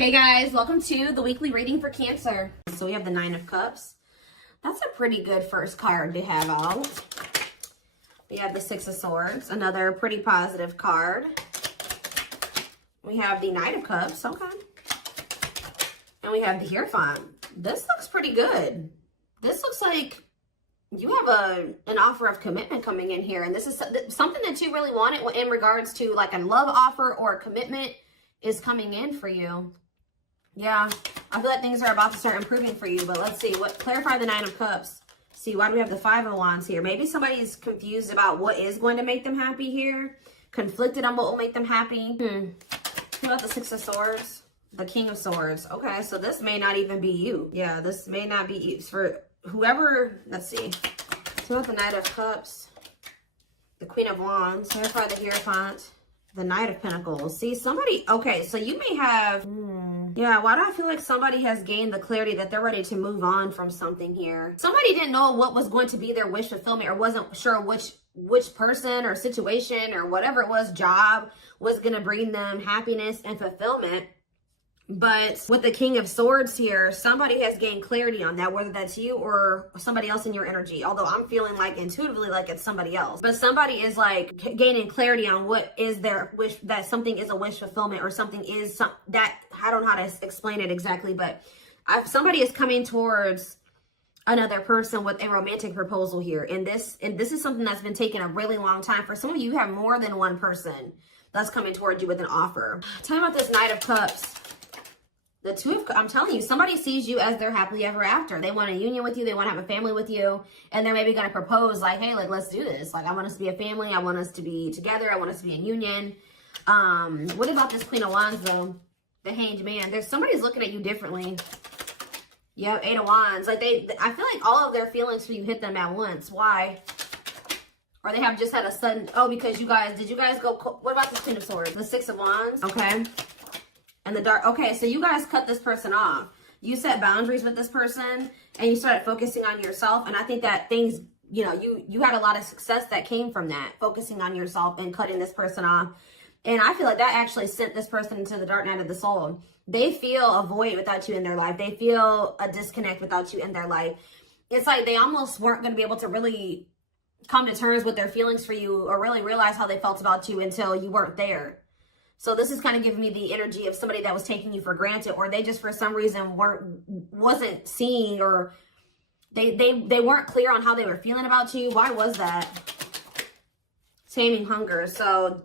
Hey guys, welcome to the weekly reading for Cancer. So we have the Nine of Cups. That's a pretty good first card to have out. We have the Six of Swords, another pretty positive card. We have the Knight of Cups, okay. And we have the Hierophant. This looks pretty good. This looks like you have an offer of commitment coming in here. And this is something that you really wanted in regards to like a love offer or a commitment is coming in for you. Yeah, I feel like things are about to start improving for you, but let's see. Clarify the Nine of Cups. See, why do we have the Five of Wands here? Maybe somebody's confused about what is going to make them happy here. Conflicted on what will make them happy. What about the Six of Swords? The King of Swords. Okay, so this may not even be you. Yeah, this may not be you. For whoever, let's see. So about the Knight of Cups. The Queen of Wands. Clarify the Hierophant. The Knight of Pentacles. See, somebody, okay, so you may have, yeah, why do I feel like somebody has gained the clarity that they're ready to move on from something here? Somebody didn't know what was going to be their wish fulfillment or wasn't sure which person or situation or whatever it was, job, was going to bring them happiness and fulfillment. But with the King of Swords here, somebody has gained clarity on that, whether that's you or somebody else in your energy. Although I'm feeling like intuitively like it's somebody else. But somebody is like gaining clarity on what is their wish, that something is a wish fulfillment or something is that, I don't know how to explain it exactly, but somebody is coming towards another person with a romantic proposal here. And this is something that's been taking a really long time. For some of you, you have more than one person that's coming towards you with an offer. Tell me about this Knight of Cups. The Two of, I'm telling you, somebody sees you as their happily ever after. They want a union with you. They want to have a family with you. And they're maybe going to propose like, hey, like, let's do this. Like, I want us to be a family. I want us to be together. I want us to be in union. What about this Queen of Wands, though? The Hanged Man. There's somebody's looking at you differently. Yep, Eight of Wands. Like, I feel like all of their feelings for you hit them at once. Why? Or they have just had a sudden, because did you guys go, what about this Queen of Swords? The Six of Wands. Okay. And the dark, okay, so you guys cut this person off. You set boundaries with this person and you started focusing on yourself. And I think that things, you had a lot of success that came from that, focusing on yourself and cutting this person off. And I feel like that actually sent this person into the dark night of the soul. They feel a void without you in their life. They feel a disconnect without you in their life. It's like they almost weren't going to be able to really come to terms with their feelings for you or really realize how they felt about you until you weren't there. So this is kind of giving me the energy of somebody that was taking you for granted, or they just for some reason wasn't seeing, or they weren't clear on how they were feeling about you. Why was that? Taming hunger. So,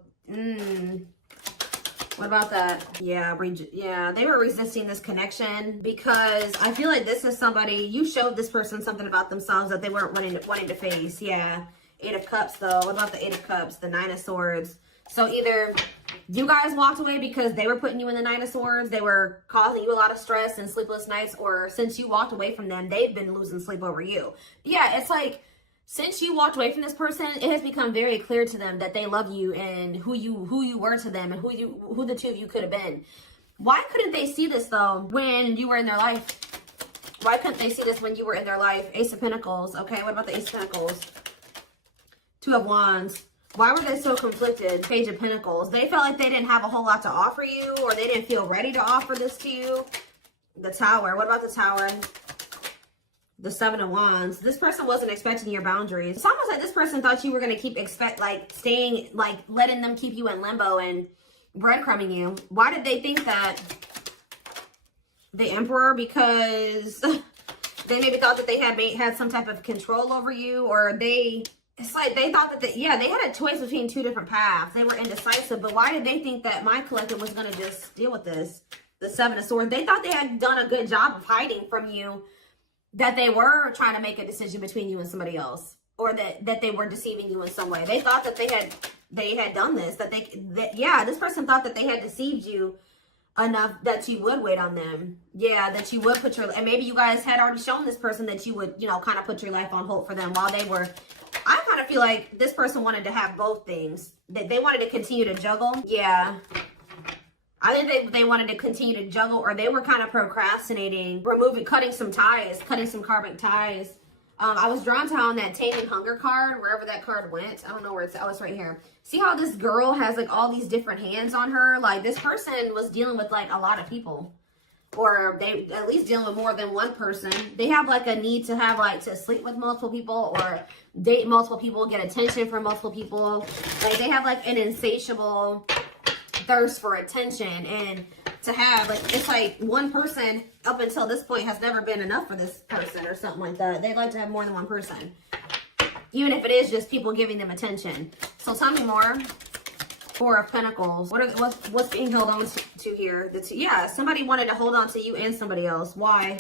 what about that? Yeah, they were resisting this connection because I feel like this is somebody, you showed this person something about themselves that they weren't wanting to face. Yeah, Eight of Cups though. What about the Eight of Cups? The Nine of Swords. So either you guys walked away because they were putting you in the Nine of Swords, they were causing you a lot of stress and sleepless nights, or since you walked away from them, they've been losing sleep over you. Yeah, it's like, since you walked away from this person, it has become very clear to them that they love you and who you were to them and who the two of you could have been. Why couldn't they see this though when you were in their life? Why couldn't they see this when you were in their life? Ace of Pentacles. Okay, what about the Ace of Pentacles? Two of Wands. Why were they so conflicted? Page of Pentacles. They felt like they didn't have a whole lot to offer you, or they didn't feel ready to offer this to you. The Tower. What about the Tower? The Seven of Wands. This person wasn't expecting your boundaries. It's almost like this person thought you were going to keep letting them keep you in limbo and breadcrumbing you. Why did they think that? The Emperor, because they maybe thought that they had some type of control over you, or it's like they thought that they had a choice between two different paths. They were indecisive, but why did they think that my collective was going to just deal with this? The Seven of Swords. They thought they had done a good job of hiding from you that they were trying to make a decision between you and somebody else, or that they were deceiving you in some way. They thought that they had done this, this person thought that they had deceived you enough that you would wait on them. Yeah, that you would and maybe you guys had already shown this person that you would, kind of put your life on hold for them while they were. I kind of feel like this person wanted to have both things. That they wanted to continue to juggle. Yeah. I think they wanted to continue to juggle, or they were kind of procrastinating, cutting some karmic ties. I was drawn to on that Taming Hunger card, wherever that card went. I don't know where it's, oh, it's right here. See how this girl has like all these different hands on her? Like this person was dealing with like a lot of people. or they at least dealing with more than one person. They have like a need to have like to sleep with multiple people or date multiple people, get attention from multiple people. Like they have like an insatiable thirst for attention, and to have like, it's like one person up until this point has never been enough for this person or something like that. They'd like to have more than one person, even if it is just people giving them attention. So tell me more. Four of Pentacles. What's being held on to here? Yeah, somebody wanted to hold on to you and somebody else. Why?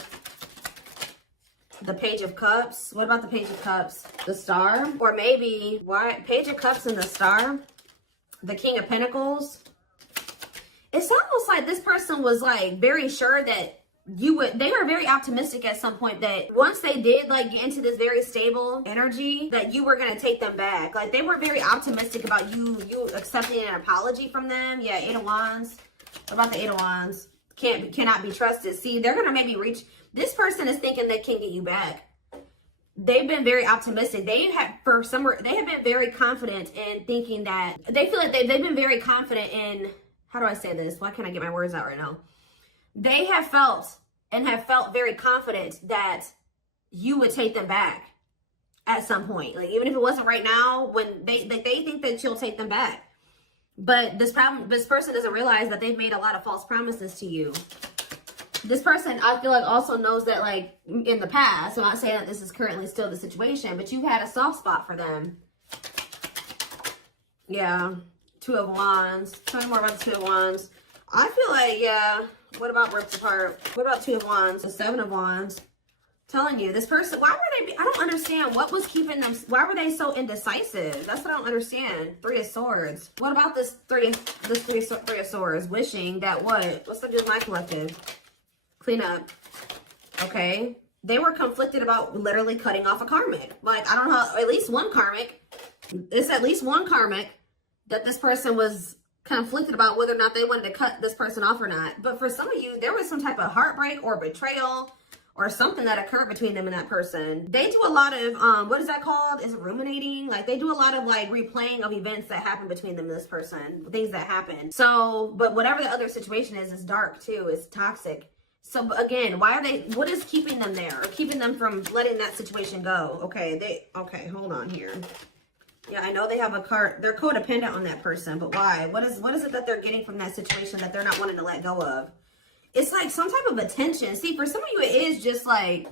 The Page of Cups. What about the Page of Cups? The Star? Or maybe, why? Page of Cups and the Star? The King of Pentacles? It's almost like this person was like very sure that they were very optimistic at some point that once they did like get into this very stable energy, that you were going to take them back. Like they were very optimistic about you accepting an apology from them. Yeah, Eight of Wands. What about the Eight of Wands? Cannot be trusted. See, they're going to maybe reach, this person is thinking they can get you back. They've been very optimistic. They have been very confident in thinking that, they feel like they've been very confident in, how do I say this? Why can't I get my words out right now? They have felt very confident that you would take them back at some point. Like even if it wasn't right now, when they think that you'll take them back. But this person doesn't realize that they've made a lot of false promises to you. This person, I feel like, also knows that like in the past, I'm not saying that this is currently still the situation, but you've had a soft spot for them. Yeah. Two of Wands. Tell me more about the Two of Wands. I feel like, yeah. What about ripped apart? What about Two of Wands? The Seven of Wands. Telling you, this person, why were they, I don't understand what was keeping them, why were they so indecisive? That's what I don't understand. Three of Swords. What about this three of Swords? Wishing that what? What's the do with my collective? Clean up. Okay. They were conflicted about literally cutting off a karmic. Like, I don't know, at least one karmic. It's at least one karmic that this person was conflicted about whether or not they wanted to cut this person off or not. But for some of you, there was some type of heartbreak or betrayal or something that occurred between them and that person. They do a lot of, what is that called? Is it ruminating? Like they do a lot of like replaying of events that happened between them and this person, things that happened. So, but whatever the other situation is, it's dark too, it's toxic. So again, why are they, what is keeping them there or keeping them from letting that situation go? Okay, hold on here. Yeah, I know they have a card. They're codependent on that person, but why? What is it that they're getting from that situation that they're not wanting to let go of? It's like some type of attention. See, for some of you, it is just like,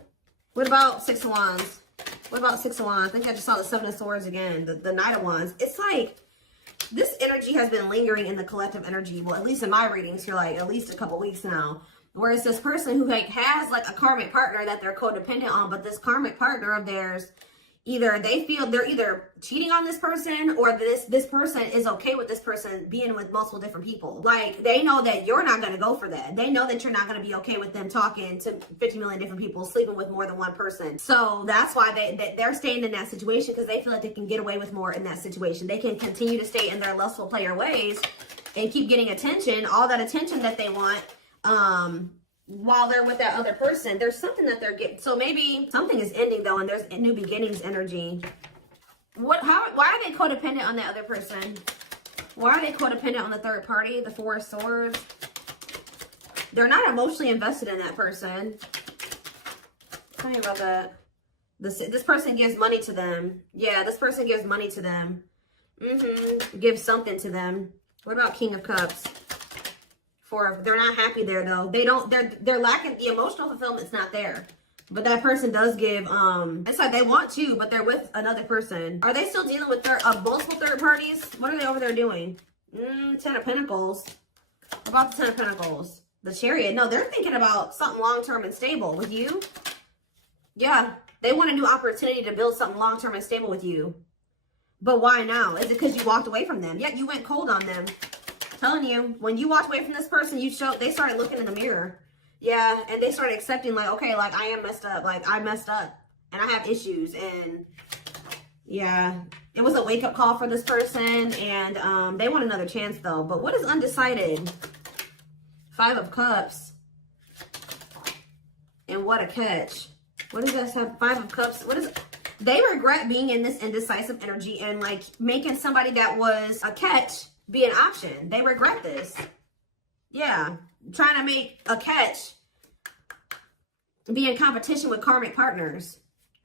what about Six of Wands? What about Six of Wands? I think I just saw the Seven of Swords again, the Knight of Wands. It's like, this energy has been lingering in the collective energy. Well, at least in my readings here, like at least a couple weeks now. Whereas this person who like has like a karmic partner that they're codependent on, but this karmic partner of theirs, either they feel they're either cheating on this person or this person is okay with this person being with multiple different people. Like they know that you're not going to go for that. They know that you're not going to be okay with them talking to 50 million different people, sleeping with more than one person. So that's why they're staying in that situation, because they feel like they can get away with more in that situation. They can continue to stay in their lustful player ways and keep getting attention, all that attention that they want, while they're with that other person. There's something that they're getting. So maybe something is ending though, and there's new beginnings energy. Why are they codependent on that other person? Why are they codependent on the third party? The Four of Swords. They're not emotionally invested in that person. Tell me about that. This person gives money to them. Yeah, this person gives money to them. Gives something to them. What about King of Cups? They're not happy there though. They're lacking the emotional fulfillment's not there. But that person does give, it's like they want to, but they're with another person. Are they still dealing with multiple third parties? What are they over there doing? Ten of Pentacles. What about the Ten of Pentacles? The Chariot. No, they're thinking about something long-term and stable with you. Yeah, they want a new opportunity to build something long-term and stable with you. But why now? Is it because you walked away from them? Yeah, you went cold on them. Telling you, when you walked away from this person, they started looking in the mirror. Yeah, and they started accepting like, okay, like I am messed up. Like I messed up and I have issues. And yeah, it was a wake-up call for this person, and they want another chance though. But what is undecided? Five of Cups. And what a catch. What does this have? Five of Cups. What is it? They regret being in this indecisive energy and like making somebody that was a catch be an option. They regret this. Yeah. Trying to make a catch be in competition with karmic partners,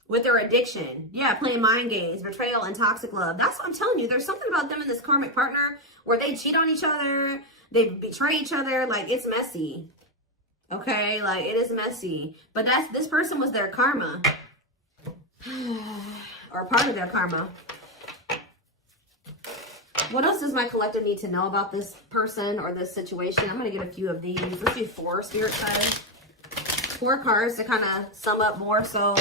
with their addiction. Yeah, playing mind games, betrayal, and toxic love. That's what I'm telling you. There's something about them and this karmic partner where they cheat on each other, they betray each other. Like, it's messy. Okay, like, it is messy. But this person was their karma. Or part of their karma. What else does my collective need to know about this person or this situation? I'm going to get a few of these. Let's do 4 spirit side. 4 cards to kind of sum up more so.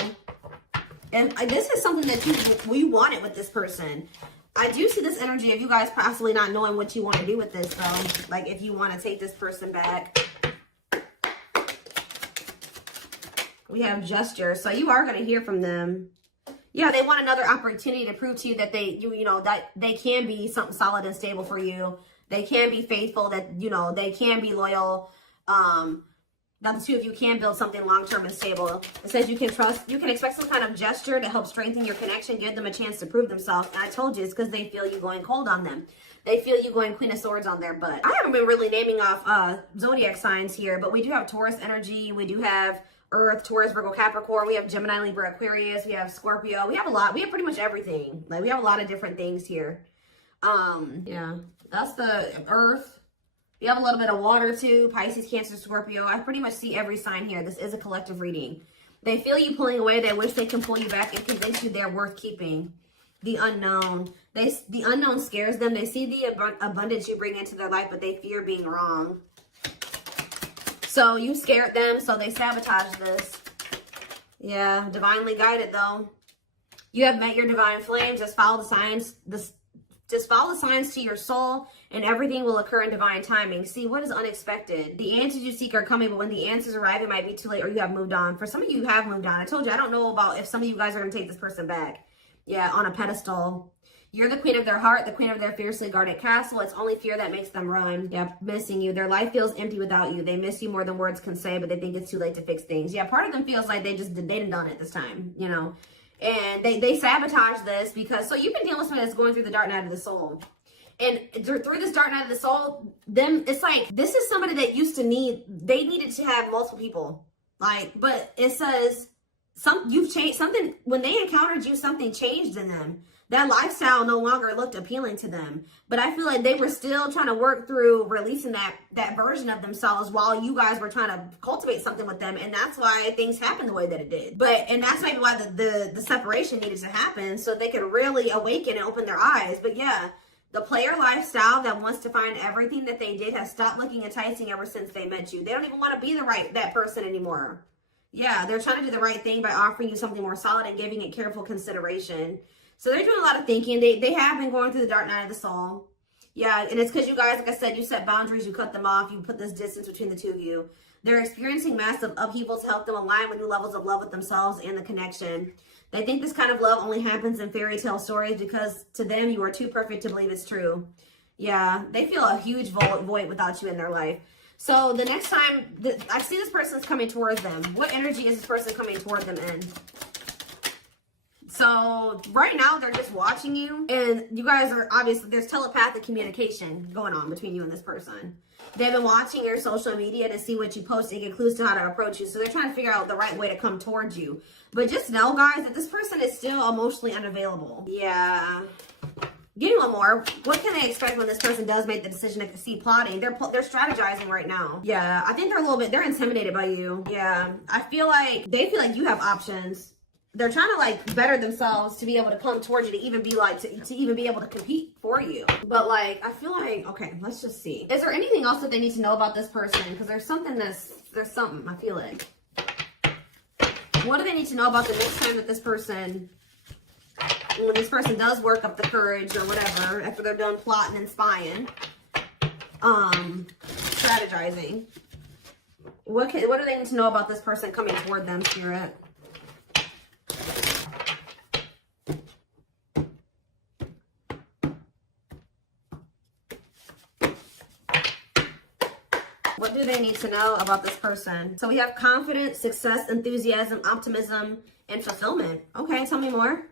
And this is something that we wanted with this person. I do see this energy of you guys possibly not knowing what you want to do with this, though. Like, if you want to take this person back. We have gesture. So you are going to hear from them. Yeah, they want another opportunity to prove to you that that they can be something solid and stable for you. They can be faithful, that, they can be loyal. That the two of you can build something long-term and stable. It says you can expect some kind of gesture to help strengthen your connection, give them a chance to prove themselves. And I told you, it's because they feel you going cold on them. They feel you going Queen of Swords on their butt. I haven't been really naming off zodiac signs here, but we do have Taurus energy. We do have Earth, Taurus, Virgo, Capricorn. We have Gemini, Libra, Aquarius. We have Scorpio. We have a lot. We have pretty much everything. Like, we have a lot of different things here. Yeah, that's the Earth. You have a little bit of water too, Pisces, Cancer, Scorpio. I pretty much see every sign here. This is a collective reading. They feel you pulling away. They wish they can pull you back and convince you they're worth keeping. The unknown. The unknown scares them. They see the abundance you bring into their life, but they fear being wrong. So you scared them, so they sabotage this. Yeah, divinely guided though. You have met your divine flame. Just follow the signs. Just follow the signs to your soul, and everything will occur in divine timing. See, what is unexpected? The answers you seek are coming, but when the answers arrive, it might be too late, or you have moved on. For some of you have moved on. I told you, I don't know about if some of you guys are going to take this person back. Yeah, on a pedestal. You're the queen of their heart, the queen of their fiercely guarded castle. It's only fear that makes them run. Yeah, missing you. Their life feels empty without you. They miss you more than words can say, but they think it's too late to fix things. Yeah, part of them feels like they didn't done it this time, And they sabotage this because, so you've been dealing with someone that's going through the dark night of the soul. And through this dark night of the soul, it's like, this is somebody that they needed to have multiple people. Like, but it says, you've changed something. When they encountered you, something changed in them. That lifestyle no longer looked appealing to them. But I feel like they were still trying to work through releasing that version of themselves while you guys were trying to cultivate something with them. And that's why things happened the way that it did. And that's maybe why the separation needed to happen, so they could really awaken and open their eyes. But yeah, the player lifestyle that wants to find everything that they did has stopped looking enticing ever since they met you. They don't even want to be that person anymore. Yeah, they're trying to do the right thing by offering you something more solid and giving it careful consideration. So they're doing a lot of thinking. They have been going through the dark night of the soul. Yeah, and it's because you guys, like I said, you set boundaries, you cut them off, you put this distance between the two of you. They're experiencing massive upheaval to help them align with new levels of love with themselves and the connection. They think this kind of love only happens in fairy tale stories because to them, you are too perfect to believe it's true. Yeah, they feel a huge void without you in their life. So the next time I see this person's coming towards them, what energy is this person coming toward them in? So right now they're just watching you, and you guys are obviously, there's telepathic communication going on between you and this person. They've been watching your social media to see what you post and get clues to how to approach you. So they're trying to figure out the right way to come towards you. But just know, guys, that this person is still emotionally unavailable. Yeah. Give me one more. What can they expect when this person does make the decision to see plotting? They're strategizing right now. Yeah, I think they're intimidated by you. Yeah, I feel like they feel like you have options. They're trying to like better themselves to be able to come towards you, to even be like, to even be able to compete for you. But like, I feel like, okay, let's just see. Is there anything else that they need to know about this person? Because there's something, I feel like. What do they need to know about the next time that this person, when this person does work up the courage or whatever, after they're done plotting and spying, strategizing. What do they need to know about this person coming toward them, Spirit? What do they need to know about this person? So we have confidence, success, enthusiasm, optimism, and fulfillment. Okay, tell me more.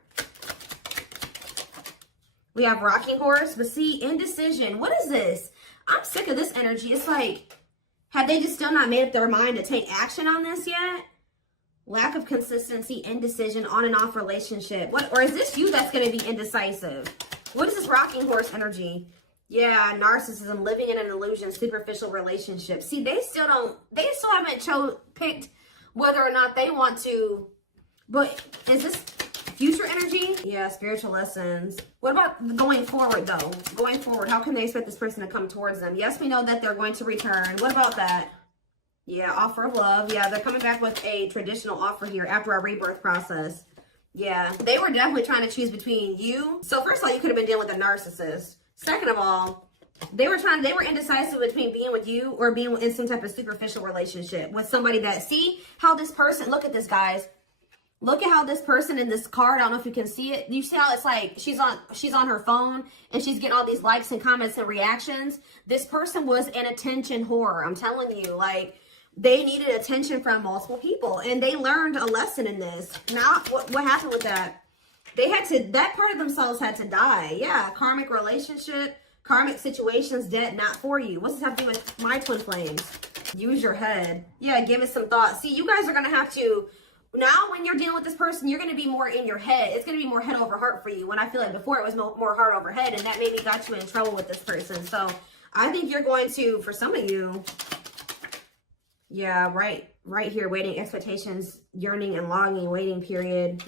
We have rocking horse, but see, indecision. What is this? I'm sick of this energy. It's like, have they just still not made up their mind to take action on this yet? Lack of consistency, indecision, on and off relationship. What, or is this you that's going to be indecisive? What is this rocking horse energy? Yeah, narcissism, living in an illusion, superficial relationship. See, they still haven't picked whether or not they want to, but is this future energy? Yeah, spiritual lessons. What about going forward though? Going forward, how can they expect this person to come towards them? Yes, we know that they're going to return. What about that? Yeah, offer of love. Yeah, they're coming back with a traditional offer here after our rebirth process. Yeah, they were definitely trying to choose between you. So first of all, you could have been dealing with a narcissist. Second of all, they were indecisive between being with you or being in some type of superficial relationship with somebody that, see how this person, look at this, guys. Look at how this person in this card, I don't know if you can see it. You see how it's like she's on her phone and she's getting all these likes and comments and reactions. This person was an attention whore. I'm telling you, like, they needed attention from multiple people and they learned a lesson in this. Now, what happened with that? That part of themselves had to die. Yeah, karmic relationship, karmic situations, dead, not for you. What's this have to do with my twin flames? Use your head. Yeah, give it some thought. See, you guys are going to have to, now when you're dealing with this person, you're going to be more in your head. It's going to be more head over heart for you. When I feel like before it was more heart over head, and that maybe got you in trouble with this person. So I think you're going to, for some of you, yeah, right here, waiting, expectations, yearning and longing, waiting period.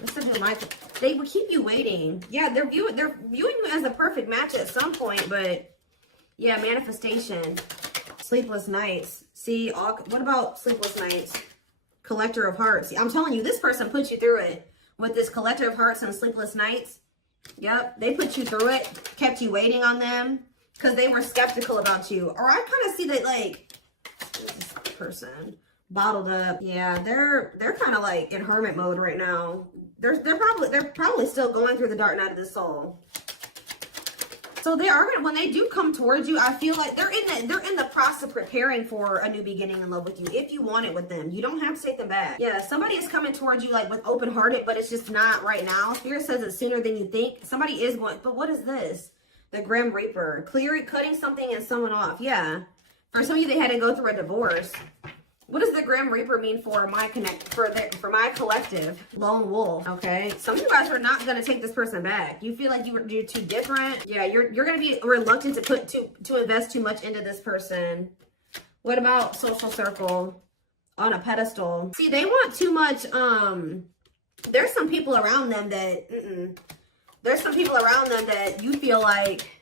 They would keep you waiting. Yeah, they're viewing you as the perfect match at some point, but yeah, manifestation, sleepless nights. See, what about sleepless nights? Collector of hearts. See, I'm telling you, this person put you through it with this collector of hearts and sleepless nights. Yep, they put you through it, kept you waiting on them because they were skeptical about you. Or I kind of see that, like, this person bottled up. Yeah, they're kind of like in hermit mode right now. They're probably still going through the dark night of the soul. So they are gonna, when they do come towards you, I feel like they're in the process of preparing for a new beginning in love with you. If you want it with them, you don't have to take them back. Yeah, somebody is coming towards you like with open hearted, but it's just not right now. Spirit says it's sooner than you think. Somebody is going, but what is this? The Grim Reaper, cutting something and someone off. Yeah, for some of you, they had to go through a divorce. What does the Grim Reaper mean for my collective? Lone wolf, okay? Some of you guys are not gonna take this person back. You feel like you're too different. Yeah, you're gonna be reluctant to invest too much into this person. What about social circle? On a pedestal. See, they want too much. There's some people around them that. There's some people around them that you feel like.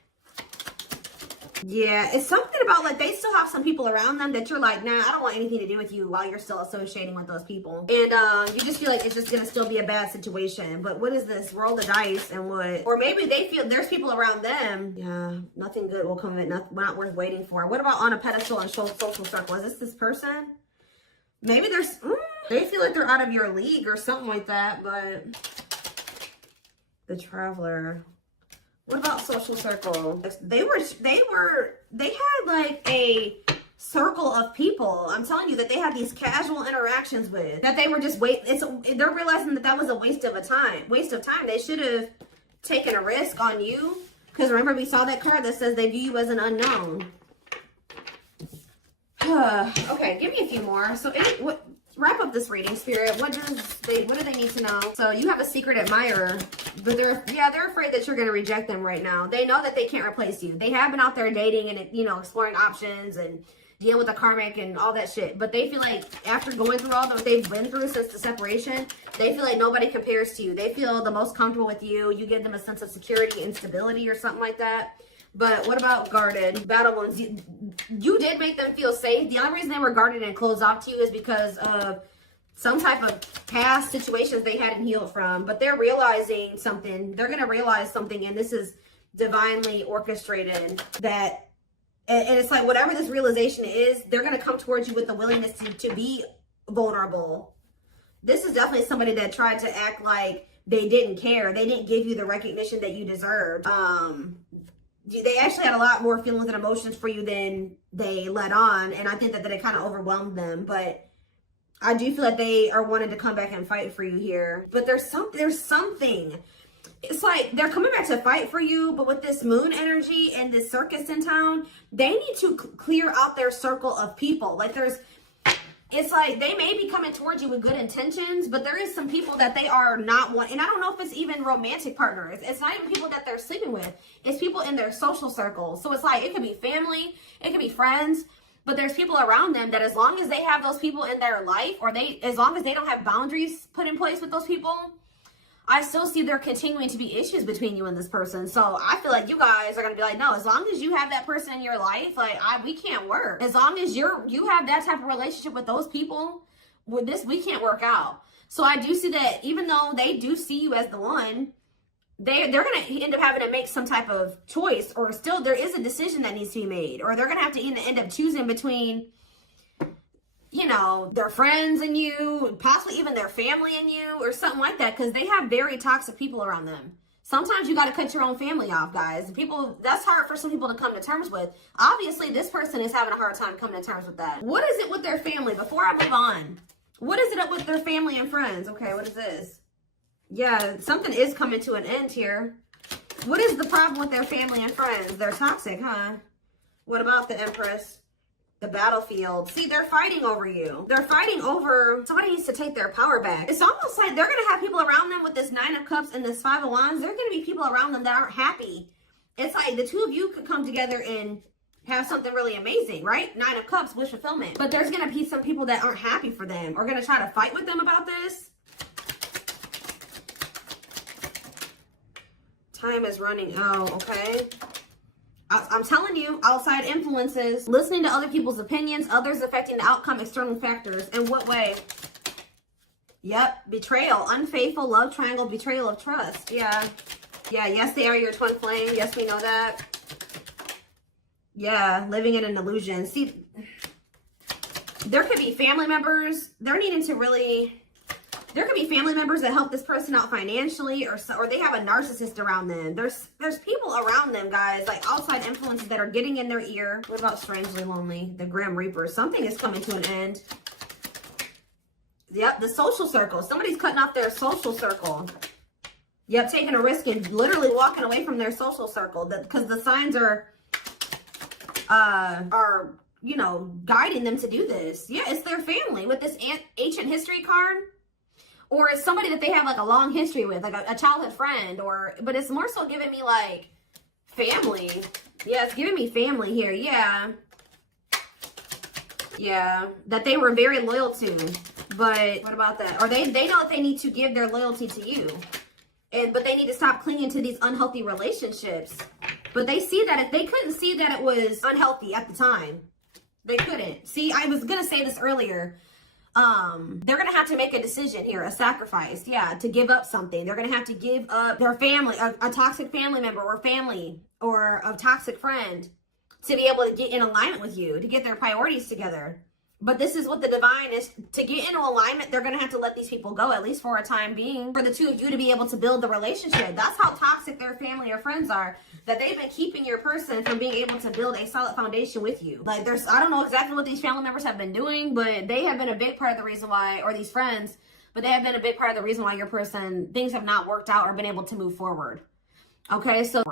Yeah, it's something about like they still have some people around them that you're like, nah, I don't want anything to do with you while you're still associating with those people. And you just feel like it's just going to still be a bad situation. But what is this? Roll the dice and what? Or maybe they feel there's people around them. Yeah, nothing good will come of it. Not worth waiting for. What about on a pedestal and social circle? Is this person? Maybe they feel like they're out of your league or something like that. But the Traveler. What about social circle? They had like a circle of people. I'm telling you that they had these casual interactions with that they were just they're realizing that was a waste of time. They should have taken a risk on you. Because remember, we saw that card that says they view you as an unknown. Okay, give me a few more. So wrap up this reading, Spirit. What do they need to know? So you have a secret admirer, but they're afraid that you're going to reject them right now. They know that they can't replace you. They have been out there dating and exploring options and dealing with the karmic and all that shit. But they feel like after going through all that they've been through since the separation, they feel like nobody compares to you. They feel the most comfortable with you. You give them a sense of security and stability or something like that. But what about guarded? Battle wounds. You did make them feel safe. The only reason they were guarded and closed off to you is because of some type of past situations they hadn't healed from. But they're realizing something. They're going to realize something, and this is divinely orchestrated. And it's like whatever this realization is, they're going to come towards you with the willingness to be vulnerable. This is definitely somebody that tried to act like they didn't care. They didn't give you the recognition that you deserved. They actually had a lot more feelings and emotions for you than they let on. And I think that it kind of overwhelmed them. But I do feel like they are wanting to come back and fight for you here. But there's something. It's like they're coming back to fight for you. But with this moon energy and this circus in town, they need to clear out their circle of people. Like It's like they may be coming towards you with good intentions, but there is some people that they are not one. And I don't know if it's even romantic partners. It's not even people that they're sleeping with. It's people in their social circles. So it's like, it could be family, it could be friends, but there's people around them that as long as they have those people in their life, or as long as they don't have boundaries put in place with those people, I still see there continuing to be issues between you and this person. So I feel like you guys are going to be like, no, as long as you have that person in your life, like, we can't work. As long as you have that type of relationship with those people, with this, we can't work out. So I do see that even though they do see you as the one, they're going to end up having to make some type of choice, or still there is a decision that needs to be made, or they're going to have to end up choosing between, you know, their friends and you, possibly even their family and you, or something like that, because they have very toxic people around them. Sometimes you got to cut your own family off, guys. People, that's hard for some people to come to terms with. Obviously, this person is having a hard time coming to terms with that. What is it with their family? Before I move on, what is it up with their family and friends? Okay, what is this? Yeah, something is coming to an end here. What is the problem with their family and friends? They're toxic, huh? What about the Empress? The battlefield. See, they're fighting over you. They're fighting over, somebody needs to take their power back. It's almost like they're going to have people around them with this Nine of Cups and this Five of Wands. There are going to be people around them that aren't happy. It's like the two of you could come together and have something really amazing, right? Nine of Cups, wish fulfillment. But there's going to be some people that aren't happy for them, or going to try to fight with them about this. Time is running out, okay? I'm telling you, outside influences, listening to other people's opinions, others affecting the outcome, external factors. In what way? Yep, betrayal, unfaithful, love triangle, betrayal of trust. Yeah, yes, they are your twin flame. Yes, we know that. Yeah, living in an illusion. See, there could be family members. They're needing to really... There could be family members that help this person out financially, or they have a narcissist around them. There's people around them, guys, like outside influences that are getting in their ear. What about strangely lonely? The Grim Reaper. Something is coming to an end. Yep, the social circle. Somebody's cutting off their social circle. Yep, taking a risk and literally walking away from their social circle, because the signs are, you know, guiding them to do this. Yeah, it's their family with this ancient history card. Or it's somebody that they have like a long history with, like a childhood friend, but it's more so giving me like family. Yeah, it's giving me family here. Yeah. Yeah, that they were very loyal to. But what about that? Or they know that they need to give their loyalty to you. But they need to stop clinging to these unhealthy relationships. But they see that they couldn't see that it was unhealthy at the time. They couldn't. See, I was going to say this earlier. They're going to have to make a decision here, a sacrifice, yeah, to give up something. They're going to have to give up their family, a toxic family member or family, or a toxic friend, to be able to get in alignment with you, to get their priorities together. But this is what the divine is. To get into alignment, they're going to have to let these people go, at least for a time being, for the two of you to be able to build the relationship. That's how toxic their family or friends are, that they've been keeping your person from being able to build a solid foundation with you. Like, I don't know exactly what these family members have been doing, but they have been a big part of the reason why, or these friends, but they have been a big part of the reason why your person, things have not worked out or been able to move forward. Okay, so